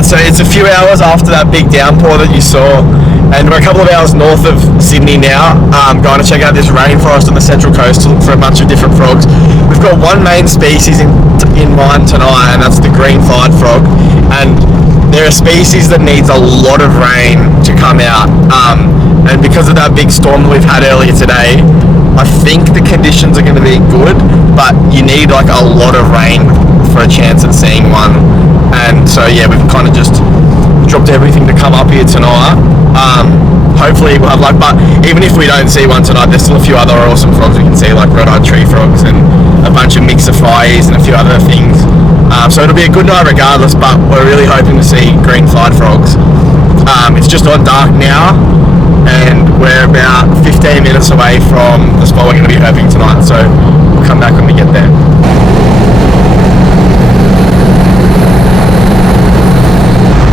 Alright, so it's a few hours after that big downpour that you saw, and we're a couple of hours north of Sydney now, going to check out this rainforest on the Central Coast to look for a bunch of different frogs. We've got one main species in mind tonight, and that's the green-thighed frog, and they're a species that needs a lot of rain to come out, and because of that big storm that we've had earlier today, I think the conditions are going to be good, but you need like a lot of rain for a chance at seeing one. And so yeah, we've kind of just dropped everything to come up here tonight. Hopefully we'll have luck, but even if we don't see one tonight, there's still a few other awesome frogs we can see, like red-eyed tree frogs and a bunch of mixophies and a few other things. So it'll be a good night regardless, but we're really hoping to see green-thighed frogs. It's just on dark now, and we're about 15 minutes away from the spot we're going to be herping tonight, so we'll come back when we get there.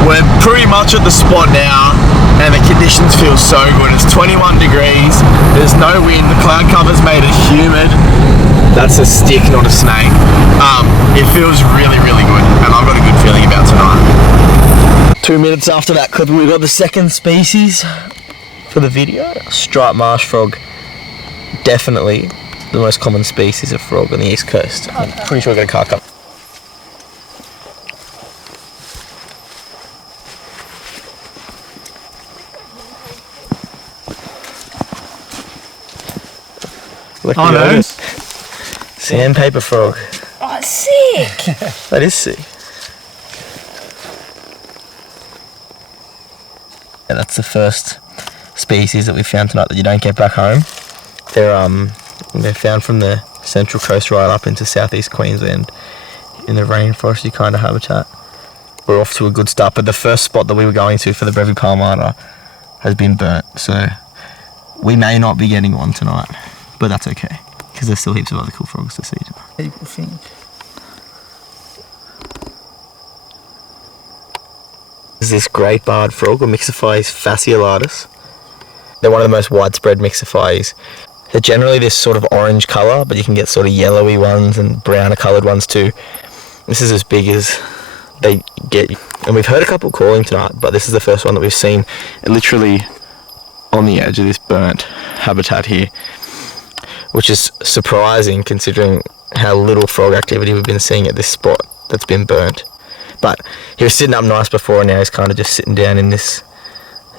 We're pretty much at the spot now, and the conditions feel so good. It's 21 degrees, there's no wind, the cloud cover's made it humid. That's a stick, not a snake. It feels really, really good, and I've got a good feeling about tonight. 2 minutes after that clip, we got the second species for the video. Striped marsh frog, definitely the most common species of frog on the east coast. I'm pretty sure I got a carcass. Oh no! Sandpaper frog. Oh, sick! That is sick. Yeah, that's the first species that we found tonight that you don't get back home. They're found from the Central Coast right up into southeast Queensland in the rainforesty kind of habitat. We're off to a good start, but the first spot that we were going to for the Brevi palmata has been burnt, so we may not be getting one tonight, but that's okay, because there's still heaps of other cool frogs to see tonight. People think. Is this great barred frog, or Mixophies fasciolatus. They're one of the most widespread Mixophies. They're generally this sort of orange colour, but you can get sort of yellowy ones and browner coloured ones too. This is as big as they get. And we've heard a couple calling tonight, but this is the first one that we've seen literally on the edge of this burnt habitat here, which is surprising considering how little frog activity we've been seeing at this spot that's been burnt. But he was sitting up nice before, and now he's kind of just sitting down in his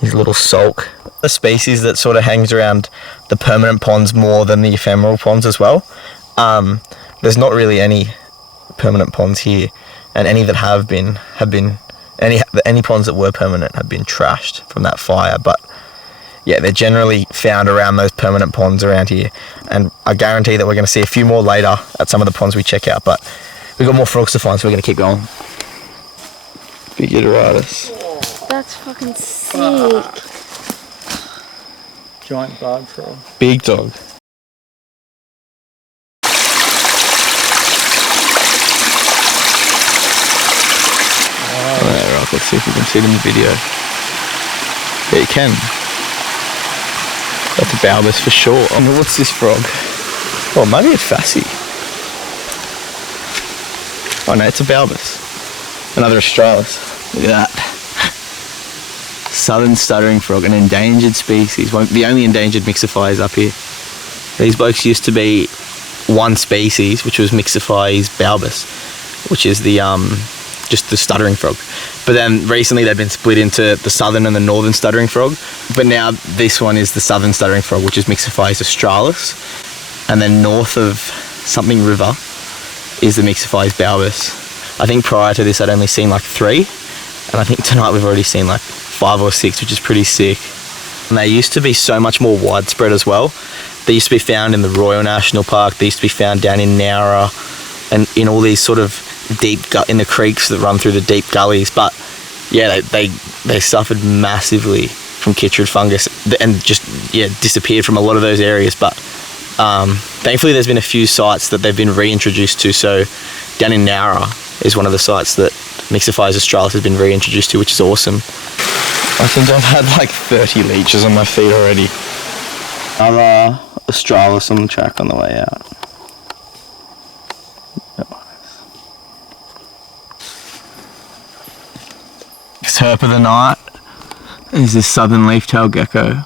little sulk. The species that sort of hangs around the permanent ponds more than the ephemeral ponds as well. There's not really any permanent ponds here, and any that have been any ponds that were permanent have been trashed from that fire. But yeah, they're generally found around those permanent ponds around here, and I guarantee that we're going to see a few more later at some of the ponds we check out. But we've got more frogs to find, so we're going to keep going. Big Iteratus. That's fucking sick. Giant barred frog. Big dog. Alright, let's see if we can see it in the video. Yeah, you can. That's a Balbus for sure. Oh, what's this frog? Oh, maybe it's Fassi. Oh no, it's a Balbus. Another Australis. Look at that. Southern stuttering frog, an endangered species. The only endangered Mixophies up here. These blokes used to be one species, which was Mixophies balbus, which is the just the stuttering frog. But then recently they've been split into the southern and the northern stuttering frog. But now this one is the southern stuttering frog, which is Mixophies australis. And then north of something river is the Mixophies balbus. I think prior to this I'd only seen like 3, and I think tonight we've already seen like 5 or 6, which is pretty sick. And they used to be so much more widespread as well. They used to be found in the Royal National Park, they used to be found down in Nowra, and in all these sort of in the creeks that run through the deep gullies. But yeah, they suffered massively from chytrid fungus and just disappeared from a lot of those areas. But thankfully there's been a few sites that they've been reintroduced to. So down in Nowra is one of the sites that Mixophies australis has been reintroduced to, which is awesome. I think I've had like 30 leeches on my feet already. Another australis on the track on the way out. next herp of the night is this southern leaf-tailed gecko,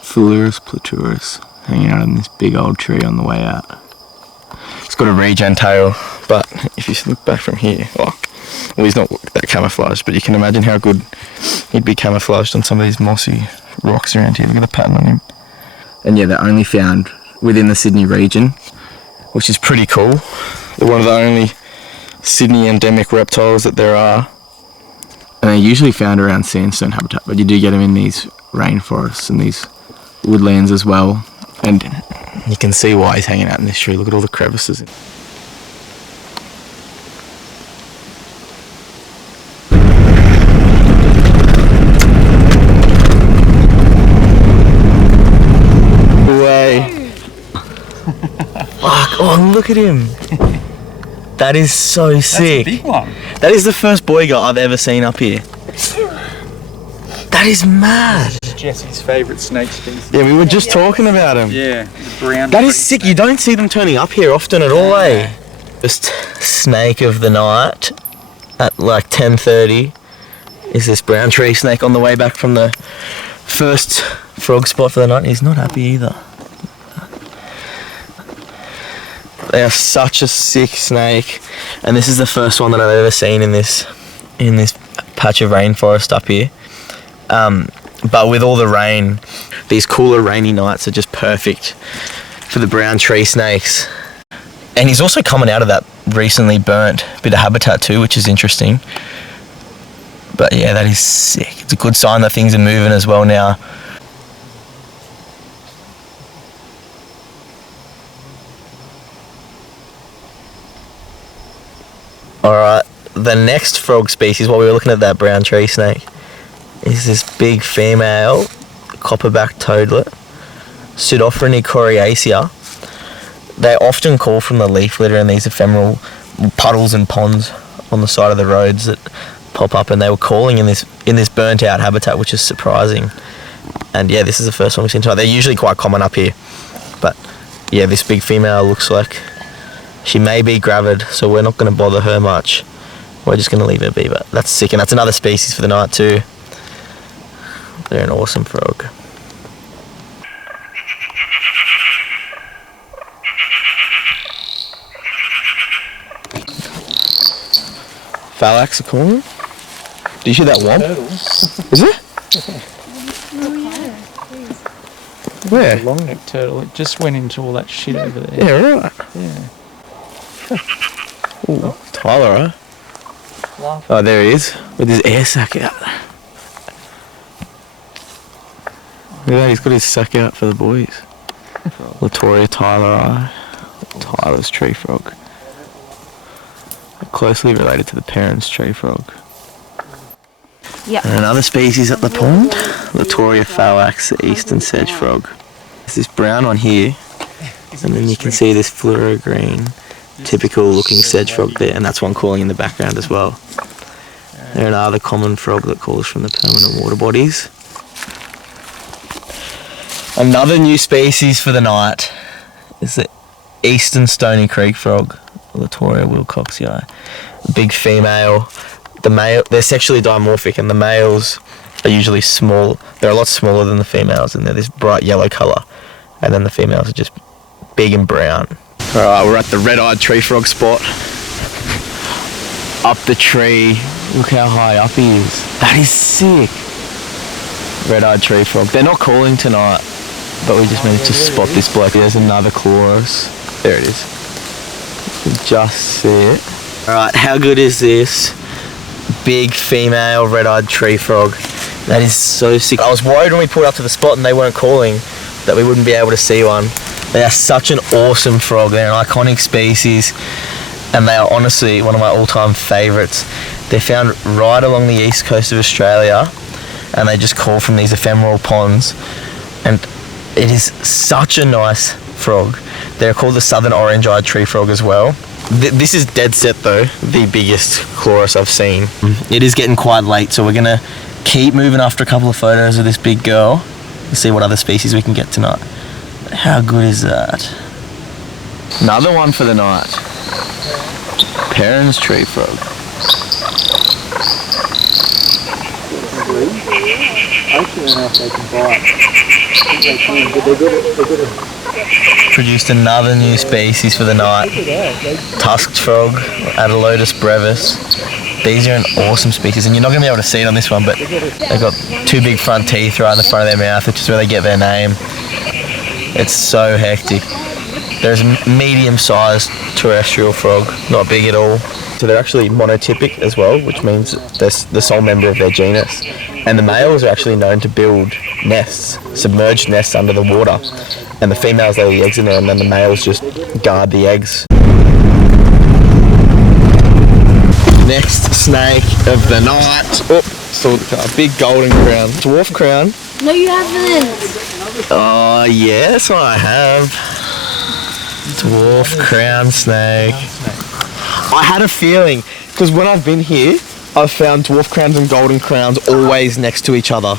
Fullerus platurus, hanging out in this big old tree on the way out. It's got a regen tail, but if you look back from here, well, he's not that camouflaged, but you can imagine how good he'd be camouflaged on some of these mossy rocks around here. Look at the pattern on him. And yeah, they're only found within the Sydney region, which is pretty cool. They're one of the only Sydney endemic reptiles that there are. And they're usually found around sandstone habitat, but you do get them in these rainforests and these woodlands as well. And you can see why he's hanging out in this tree. Look at all the crevices. Fuck, oh look at him. That is so sick. That's a big one. That is the first boy goat I've ever seen up here. That is mad. Jesse's favourite snake species. Yeah, we were just talking about him. Yeah, the brown. That is sick. You don't see them turning up here often at all, eh? First snake of the night at like 10:30 is this brown tree snake on the way back from the first frog spot for the night. He's not happy either. They are such a sick snake, and this is the first one that I've ever seen in this patch of rainforest up here. But with all the rain, these cooler rainy nights are just perfect for the brown tree snakes. And he's also coming out of that recently burnt bit of habitat too, which is interesting. But yeah, that is sick. It's a good sign that things are moving as well now. Alright, the next frog species, while we were looking at that brown tree snake, is this big female copperback toadlet, Pseudophrony coriacea. They often call from the leaf litter in these ephemeral puddles and ponds on the side of the roads that pop up, and they were calling in this burnt out habitat, which is surprising. And yeah, this is the first one we've seen tonight. They're usually quite common up here, but yeah, this big female looks like she may be gravid, so we're not going to bother her much. We're just going to leave her be, but that's sick, and that's another species for the night too. They're an awesome frog. Phallax a corner? Do you hear that womp? Is it? Oh yeah. Where? Long-necked turtle. It just went into all that shit over there. Yeah, right. Yeah. Ooh, Tyler, huh? Oh, there he is, with his air sac out. Look at that, he's got his sac out for the boys. Latoria Tyler, Tyler's tree frog. Closely related to the parents' tree frog. Yep. And another species at the pond, Latoria phallax, the eastern sedge frog. There's this brown one here, and then you can see this fluoro green, typical looking sedge frog there, and that's one calling in the background as well. They're another common frog that calls from the permanent water bodies. Another new species for the night is the eastern stony creek frog, Latoria wilcoxii. Big female. The male, they're sexually dimorphic, and the males are usually small. They're a lot smaller than the females, and they're this bright yellow colour. And then the females are just big and brown. Alright, we're at the red-eyed tree frog spot. Up the tree. Look how high up he is. That is sick. Red-eyed tree frog. They're not calling tonight, but we just managed to spot this bloke. There's another chloris. There it is. You can just see it. Alright, how good is this? Big female red-eyed tree frog. That is so sick. I was worried when we pulled up to the spot and they weren't calling that we wouldn't be able to see one. They are such an awesome frog. They're an iconic species, and they are honestly one of my all-time favourites. They're found right along the east coast of Australia, and they just call from these ephemeral ponds, and it is such a nice frog. They're called the southern orange-eyed tree frog as well. This is dead set though, the biggest chloris I've seen. It is getting quite late, so we're gonna keep moving after a couple of photos of this big girl and see what other species we can get tonight. How good is that? Another one for the night. Perrin's tree frog. Actually, I don't know if they can bite. I think they can, but they're good at Produced another new species for the night. Tusked frog, Adelotus brevis. These are an awesome species, and you're not going to be able to see it on this one, but they've got two big front teeth right in the front of their mouth, which is where they get their name. It's so hectic. There's a medium-sized terrestrial frog, not big at all. So they're actually monotypic as well, which means they're the sole member of their genus. And the males are actually known to build nests, submerged nests under the water. And the females lay the eggs in there, and then the males just guard the eggs. Next snake of the night. Oh, saw the car. Big golden crown. Dwarf crown. No, you haven't. Oh, yes, I have. Dwarf crown snake. I had a feeling, because when I've been here, I've found dwarf crowns and golden crowns always next to each other.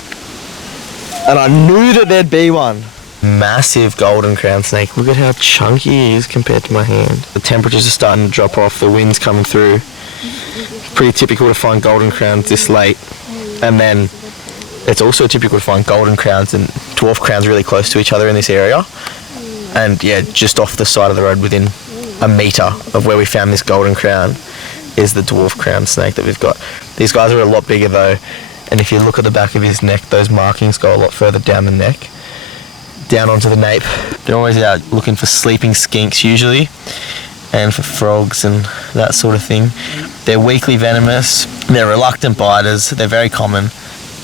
And I knew that there'd be one. Massive golden crown snake. Look at how chunky he is compared to my hand. The temperatures are starting to drop off, the wind's coming through. Pretty typical to find golden crowns this late. And then it's also typical to find golden crowns and dwarf crowns really close to each other in this area. And yeah, just off the side of the road within a metre of where we found this golden crown is the dwarf crown snake that we've got. These guys are a lot bigger though, and if you look at the back of his neck, those markings go a lot further down the neck, down onto the nape. They're always out looking for sleeping skinks usually, and for frogs and that sort of thing. They're weakly venomous, they're reluctant biters, they're very common.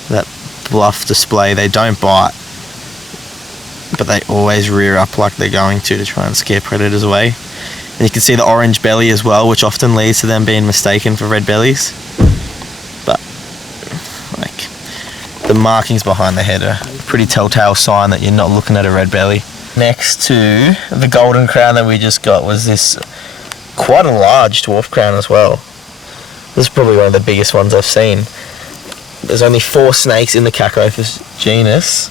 That bluff display, they don't bite, but they always rear up like they're going to try and scare predators away. And you can see the orange belly as well, which often leads to them being mistaken for red bellies. But like the markings behind the head are a pretty telltale sign that you're not looking at a red belly. Next to the golden crown that we just got was this quite a large dwarf crown as well. This is probably one of the biggest ones I've seen. There's only 4 snakes in the Geckos genus.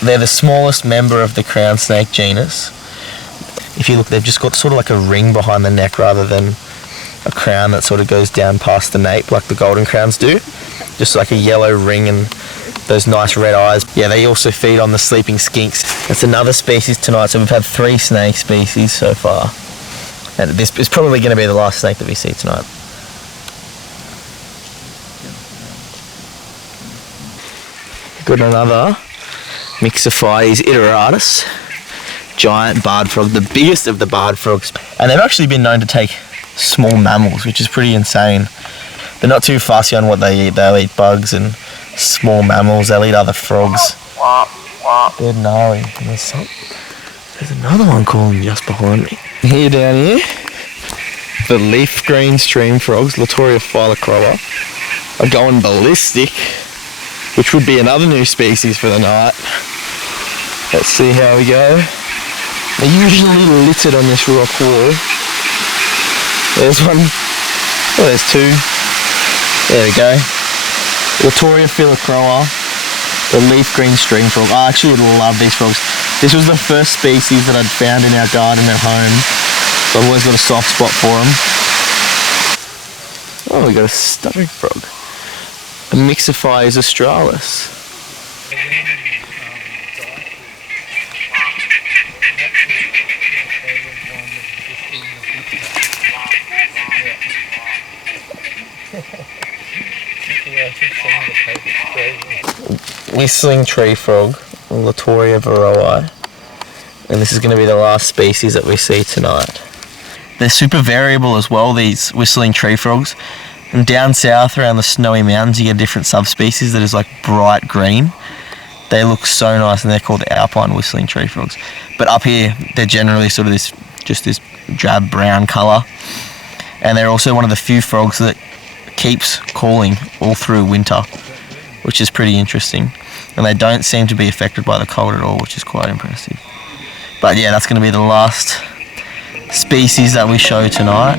They're the smallest member of the crown snake genus. If you look, they've just got sort of like a ring behind the neck rather than a crown that sort of goes down past the nape like the golden crowns do. Just like a yellow ring and those nice red eyes. Yeah, they also feed on the sleeping skinks. That's another species tonight, so we've had 3 snake species so far. And this is probably going to be the last snake that we see tonight. Got another Myxophies iteratus, giant barred frog, the biggest of the barred frogs. And they've actually been known to take small mammals, which is pretty insane. They're not too fussy on what they eat. They'll eat bugs and small mammals. They'll eat other frogs. They're gnarly. And there's another one calling just behind me. Here down here, the leaf green stream frogs, Latoria phylacroa, are going ballistic, which would be another new species for the night. Let's see how we go. They're usually littered on this rock wall. There's one. Oh, there's 2. There we go. Latoria phylacroa, the leaf green stream frog. I actually love these frogs. This was the first species that I'd found in our garden at home, so I've always got a soft spot for them. Oh, we got a stuttering frog. A Myxophies australis. Whistling tree frog, Latoria varroa, and this is going to be the last species that we see tonight. They're super variable as well, these whistling tree frogs. And down south around the snowy mountains you get a different subspecies that is like bright green. They look so nice, and they're called alpine whistling tree frogs. But up here they're generally sort of this drab brown colour, and they're also one of the few frogs that keeps calling all through winter, which is pretty interesting. And they don't seem to be affected by the cold at all, which is quite impressive. But yeah, that's going to be the last species that we show tonight.